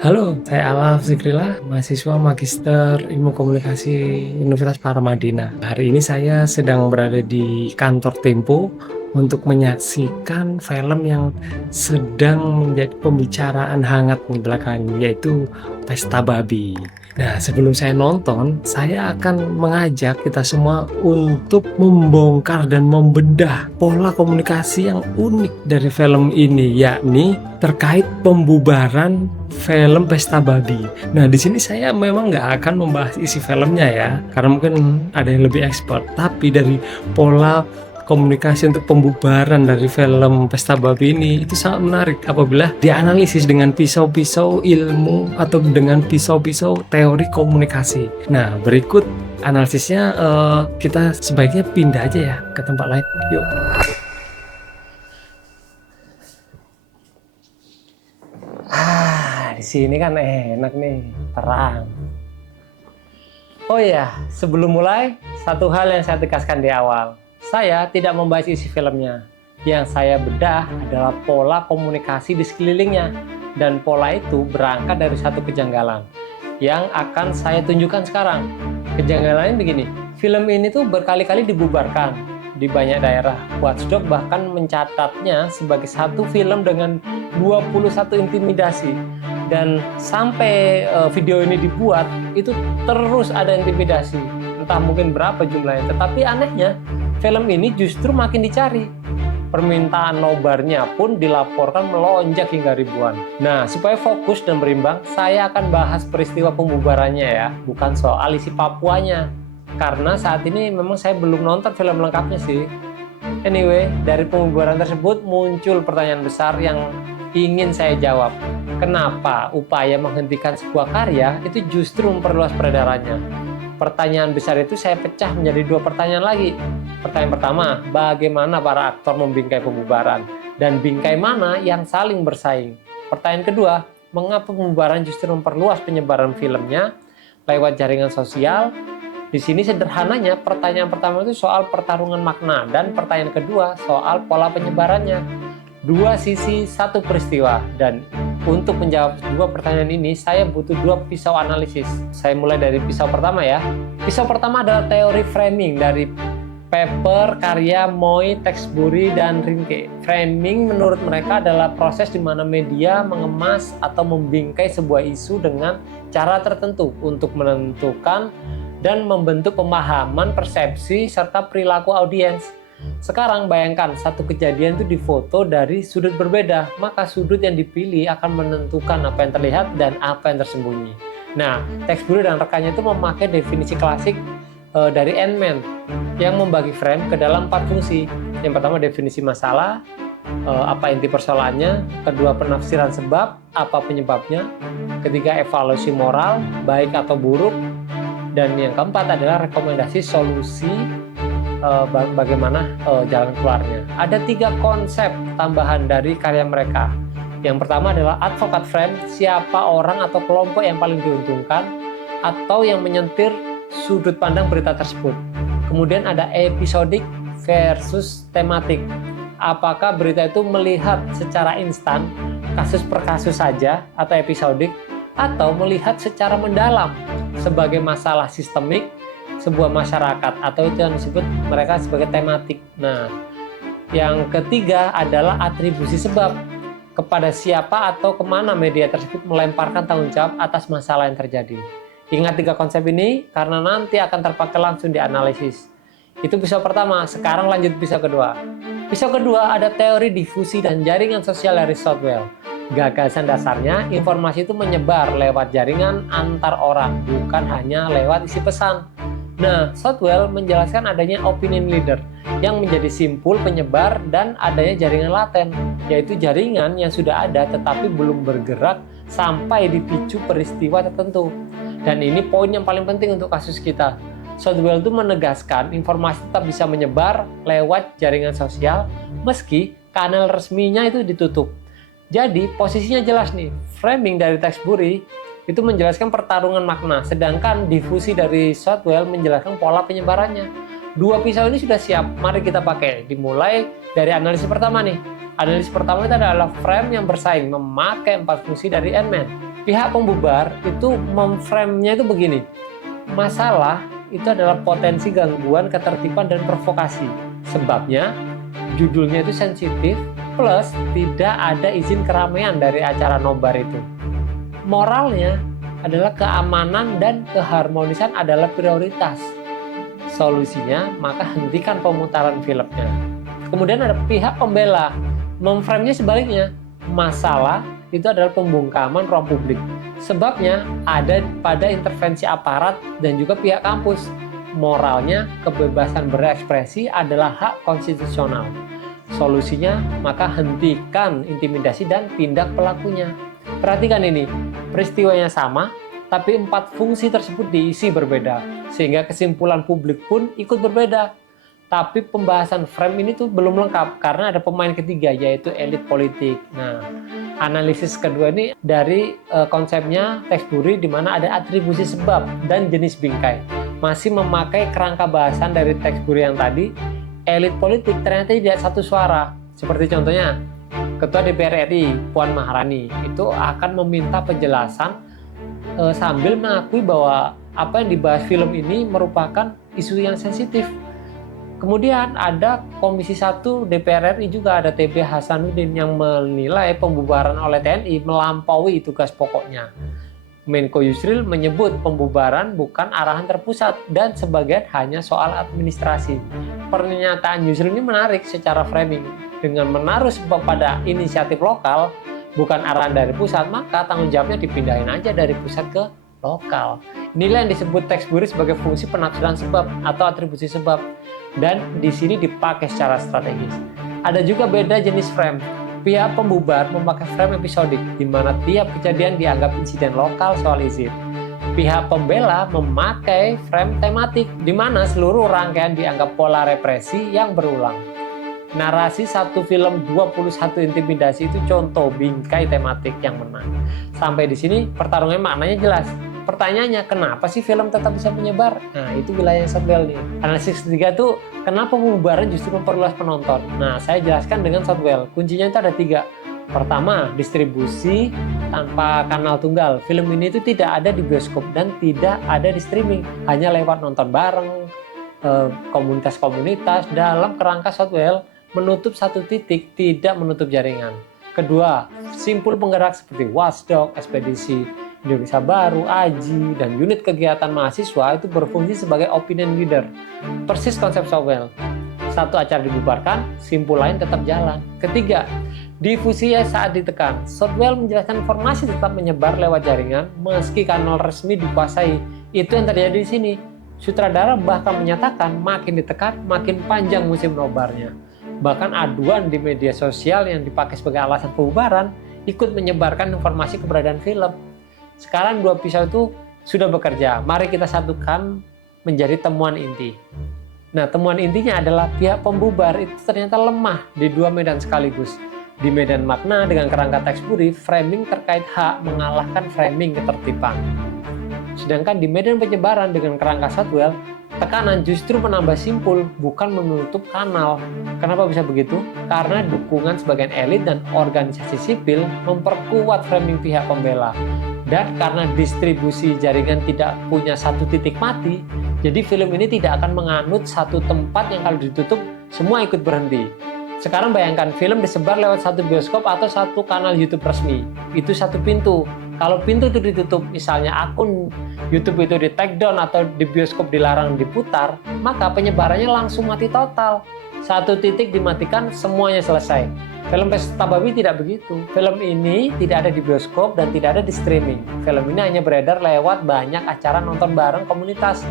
Halo, saya Alaf Zikrila, mahasiswa Magister Ilmu Komunikasi Universitas Paramadina. Hari ini saya sedang berada di kantor Tempo untuk menyaksikan film yang sedang menjadi pembicaraan hangat di belakang, yaitu Pesta Babi. Nah, sebelum saya nonton, saya akan mengajak kita semua untuk membongkar dan membedah pola komunikasi yang unik dari film ini, yakni terkait pembubaran film Pesta Babi. Nah, di sini saya memang nggak akan membahas isi filmnya ya, karena mungkin ada yang lebih expert. Tapi dari pola komunikasi untuk pembubaran dari film Pesta Babi ini itu sangat menarik apabila dianalisis dengan pisau-pisau ilmu atau dengan pisau-pisau teori komunikasi. Nah, berikut analisisnya. Kita sebaiknya pindah aja ya ke tempat lain. Yuk. Di sini kan enak nih, terang. Oh iya, sebelum mulai, satu hal yang saya tegaskan di awal. Saya tidak membahas isi filmnya. Yang saya bedah adalah pola komunikasi di sekelilingnya. Dan pola itu berangkat dari satu kejanggalan yang akan saya tunjukkan sekarang. Kejanggalannya begini, film ini tuh berkali-kali dibubarkan di banyak daerah. Watchdog bahkan mencatatnya sebagai satu film dengan 21 intimidasi. Dan sampai video ini dibuat, itu terus ada intimidasi. Entah mungkin berapa jumlahnya, tetapi anehnya film ini justru makin dicari. Permintaan nobarnya pun dilaporkan melonjak hingga ribuan. Nah, supaya fokus dan berimbang, saya akan bahas peristiwa pembubarannya ya, bukan soal isi Papuanya. Karena saat ini memang saya belum nonton film lengkapnya sih. Anyway, dari pembubaran tersebut muncul pertanyaan besar yang ingin saya jawab. Kenapa upaya menghentikan sebuah karya itu justru memperluas peredarannya? Pertanyaan besar itu saya pecah menjadi dua pertanyaan lagi. Pertanyaan pertama, bagaimana para aktor membingkai pembubaran? Dan bingkai mana yang saling bersaing? Pertanyaan kedua, mengapa pembubaran justru memperluas penyebaran filmnya lewat jaringan sosial? Di sini sederhananya, pertanyaan pertama itu soal pertarungan makna, dan pertanyaan kedua soal pola penyebarannya. Dua sisi, satu peristiwa. Dan untuk menjawab dua pertanyaan ini, saya butuh dua pisau analisis. Saya mulai dari pisau pertama ya. Pisau pertama adalah teori framing dari Pepper, karya Moy, Texbury, dan Rinke. Framing menurut mereka adalah proses di mana media mengemas atau membingkai sebuah isu dengan cara tertentu untuk menentukan dan membentuk pemahaman, persepsi, serta perilaku audiens. Sekarang bayangkan satu kejadian itu difoto dari sudut berbeda, maka sudut yang dipilih akan menentukan apa yang terlihat dan apa yang tersembunyi. Nah, Texbury dan rekannya itu memakai definisi klasik dari Ant-Man yang membagi frame ke dalam 4 fungsi. Yang pertama definisi masalah, apa inti persoalannya, kedua penafsiran sebab, apa penyebabnya, ketiga evaluasi moral, baik atau buruk, dan yang keempat adalah rekomendasi solusi, bagaimana jalan keluarnya. Ada 3 konsep tambahan dari karya mereka. Yang pertama adalah advocate frame, siapa orang atau kelompok yang paling diuntungkan atau yang menyentir sudut pandang berita tersebut. Kemudian ada episodik versus tematik. Apakah berita itu melihat secara instan, kasus per kasus saja atau episodik, atau melihat secara mendalam sebagai masalah sistemik sebuah masyarakat, atau itu yang disebut mereka sebagai tematik. Nah, yang ketiga adalah atribusi sebab, kepada siapa atau kemana media tersebut melemparkan tanggung jawab atas masalah yang terjadi. Ingat 3 konsep ini karena nanti akan terpakai langsung di analisis. Itu pisau pertama. Sekarang lanjut pisau kedua. Pisau kedua ada teori difusi dan jaringan sosial dari Southwell. Gagasan dasarnya, informasi itu menyebar lewat jaringan antar orang, bukan hanya lewat isi pesan. Nah, Southwell menjelaskan adanya opinion leader yang menjadi simpul penyebar dan adanya jaringan laten, yaitu jaringan yang sudah ada tetapi belum bergerak sampai dipicu peristiwa tertentu. Dan ini poin yang paling penting untuk kasus kita. Southwell itu menegaskan informasi tetap bisa menyebar lewat jaringan sosial meski kanal resminya itu ditutup. Jadi posisinya jelas nih, framing dari Texbury itu menjelaskan pertarungan makna, sedangkan difusi dari Southwell menjelaskan pola penyebarannya. Dua pisau ini sudah siap, mari kita pakai. Dimulai dari analisis pertama nih. Analisis pertama itu adalah frame yang bersaing memakai 4 fungsi dari Ant-Man. Pihak pembubar itu memframe-nya itu begini. Masalah itu adalah potensi gangguan ketertiban dan provokasi. Sebabnya judulnya itu sensitif plus tidak ada izin keramaian dari acara nobar itu. Moralnya adalah keamanan dan keharmonisan adalah prioritas. Solusinya maka hentikan pemutaran filmnya. Kemudian ada pihak pembela, memframe-nya sebaliknya. Masalah itu adalah pembungkaman ruang publik. Sebabnya ada pada intervensi aparat dan juga pihak kampus. Moralnya, kebebasan berekspresi adalah hak konstitusional. Solusinya, maka hentikan intimidasi dan tindak pelakunya. Perhatikan ini, peristiwanya sama, tapi 4 fungsi tersebut diisi berbeda, sehingga kesimpulan publik pun ikut berbeda. Tapi pembahasan frame ini tuh belum lengkap karena ada pemain ketiga yaitu elit politik. Nah, analisis kedua ini dari konsepnya Textbury di mana ada atribusi sebab dan jenis bingkai. Masih memakai kerangka bahasan dari Textbury yang tadi, elit politik ternyata tidak satu suara. Seperti contohnya, Ketua DPR RI Puan Maharani itu akan meminta penjelasan sambil mengakui bahwa apa yang dibahas film ini merupakan isu yang sensitif. Kemudian ada Komisi 1 DPR RI juga ada TB Hasanuddin yang menilai pembubaran oleh TNI melampaui tugas pokoknya. Menko Yusril menyebut pembubaran bukan arahan terpusat dan sebagian hanya soal administrasi. Pernyataan Yusril ini menarik secara framing. Dengan menaruh sebab pada inisiatif lokal, bukan arahan dari pusat, maka tanggung jawabnya dipindahin aja dari pusat ke lokal. Inilah yang disebut Textbury sebagai fungsi penafsiran sebab atau atribusi sebab, dan di sini dipakai secara strategis. Ada juga beda jenis frame. Pihak pembubar memakai frame episodik, di mana tiap kejadian dianggap insiden lokal soal izin. Pihak pembela memakai frame tematik, di mana seluruh rangkaian dianggap pola represi yang berulang. Narasi satu film 21 intimidasi itu contoh bingkai tematik yang menang. Sampai di sini pertarungan maknanya jelas. Pertanyaannya, kenapa sih film tetap bisa menyebar? Nah, itu wilayah Shotwell nih. Analisis ketiga tuh, kenapa pembubaran justru memperluas penonton? Nah, saya jelaskan dengan Shotwell. Kuncinya itu ada 3. Pertama, distribusi tanpa kanal tunggal. Film ini itu tidak ada di bioskop dan tidak ada di streaming. Hanya lewat nonton bareng, komunitas-komunitas dalam kerangka Shotwell menutup satu titik, tidak menutup jaringan. Kedua, simpul penggerak seperti Watchdog, Ekspedisi Indonesia Baru, AJI, dan unit kegiatan mahasiswa itu berfungsi sebagai opinion leader. Persis konsep Shotwell. Satu acara dibubarkan, simpul lain tetap jalan. Ketiga, difusi saat ditekan. Shotwell menjelaskan informasi tetap menyebar lewat jaringan meski kanal resmi dikuasai. Itu yang terjadi di sini. Sutradara bahkan menyatakan makin ditekan, makin panjang musim nobarnya. Bahkan aduan di media sosial yang dipakai sebagai alasan pembubaran ikut menyebarkan informasi keberadaan film. Sekarang 2 pisau itu sudah bekerja. Mari kita satukan menjadi temuan inti. Nah, temuan intinya adalah pihak pembubar itu ternyata lemah di 2 medan sekaligus. Di medan makna dengan kerangka Textbury, framing terkait hak mengalahkan framing ketertiban. Sedangkan di medan penyebaran dengan kerangka Shotwell, tekanan justru menambah simpul, bukan menutup kanal. Kenapa bisa begitu? Karena dukungan sebagian elit dan organisasi sipil memperkuat framing pihak pembela. Dan karena distribusi jaringan tidak punya satu titik mati, jadi film ini tidak akan menganut satu tempat yang kalau ditutup, semua ikut berhenti. Sekarang bayangkan film disebar lewat satu bioskop atau satu kanal YouTube resmi. Itu satu pintu. Kalau pintu itu ditutup, misalnya akun YouTube itu di take down atau di bioskop dilarang diputar, maka penyebarannya langsung mati total. Satu titik dimatikan, semuanya selesai. Film Pesta Babi tidak begitu. Film ini tidak ada di bioskop dan tidak ada di streaming. Film ini hanya beredar lewat banyak acara nonton bareng komunitas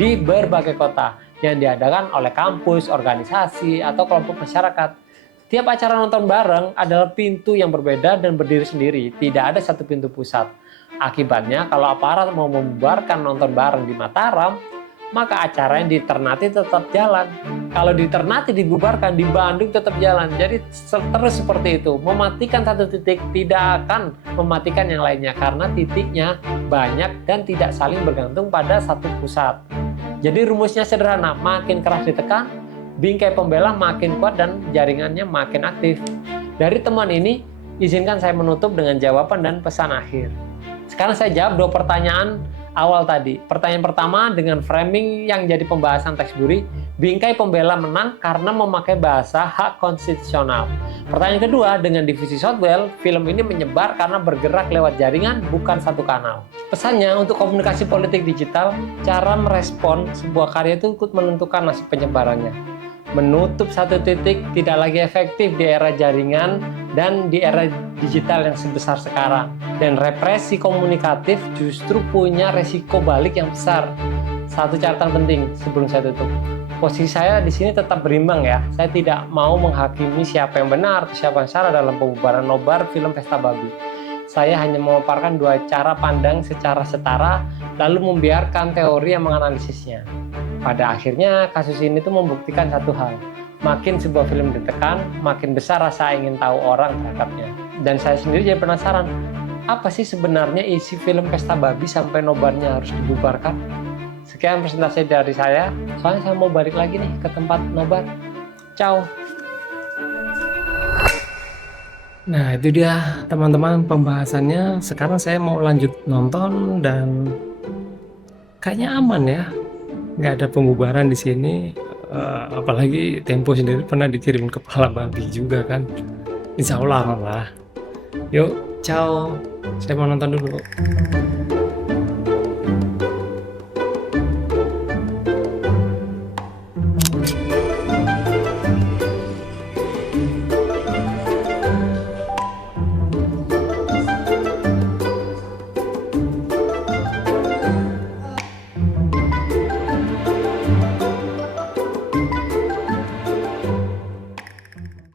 di berbagai kota yang diadakan oleh kampus, organisasi, atau kelompok masyarakat. Tiap acara nonton bareng adalah pintu yang berbeda dan berdiri sendiri, tidak ada satu pintu pusat. Akibatnya, kalau aparat mau membubarkan nonton bareng di Mataram, maka acara yang di Ternate tetap jalan. Kalau di Ternate dibubarkan, di Bandung tetap jalan. Jadi terus seperti itu. Mematikan satu titik tidak akan mematikan yang lainnya karena titiknya banyak dan tidak saling bergantung pada satu pusat. Jadi rumusnya sederhana, makin keras ditekan, bingkai pembela makin kuat dan jaringannya makin aktif. Dari temuan ini, izinkan saya menutup dengan jawaban dan pesan akhir. Sekarang saya jawab 2 pertanyaan awal tadi. Pertanyaan pertama dengan framing yang jadi pembahasan teks duri, bingkai pembela menang karena memakai bahasa hak konstitusional. Pertanyaan kedua dengan divisi Southwell, film ini menyebar karena bergerak lewat jaringan, bukan satu kanal. Pesannya untuk komunikasi politik digital, cara merespon sebuah karya itu ikut menentukan nasib penyebarannya. Menutup satu titik tidak lagi efektif di era jaringan dan di era digital yang sebesar sekarang. Dan represi komunikatif justru punya resiko balik yang besar. Satu catatan penting sebelum saya tutup. Posisi saya di sini tetap berimbang ya. Saya tidak mau menghakimi siapa yang benar atau siapa yang salah dalam pembubaran nobar film Pesta Babi. Saya hanya memaparkan 2 cara pandang secara setara, lalu membiarkan teori yang menganalisisnya. Pada akhirnya, kasus ini tuh membuktikan satu hal. Makin sebuah film ditekan, makin besar rasa ingin tahu orang terhadapnya. Dan saya sendiri jadi penasaran, apa sih sebenarnya isi film Pesta Babi sampai nobarnya harus dibubarkan? Sekian presentasi dari saya, soalnya saya mau balik lagi nih ke tempat nobar. Ciao! Nah itu dia teman-teman pembahasannya. Sekarang saya mau lanjut nonton dan kayaknya aman ya. Nggak ada pembubaran di sini, apalagi Tempo sendiri pernah dikirim kepala babi juga kan. Insya Allah aman lah. Yuk, ciao. Saya mau nonton dulu.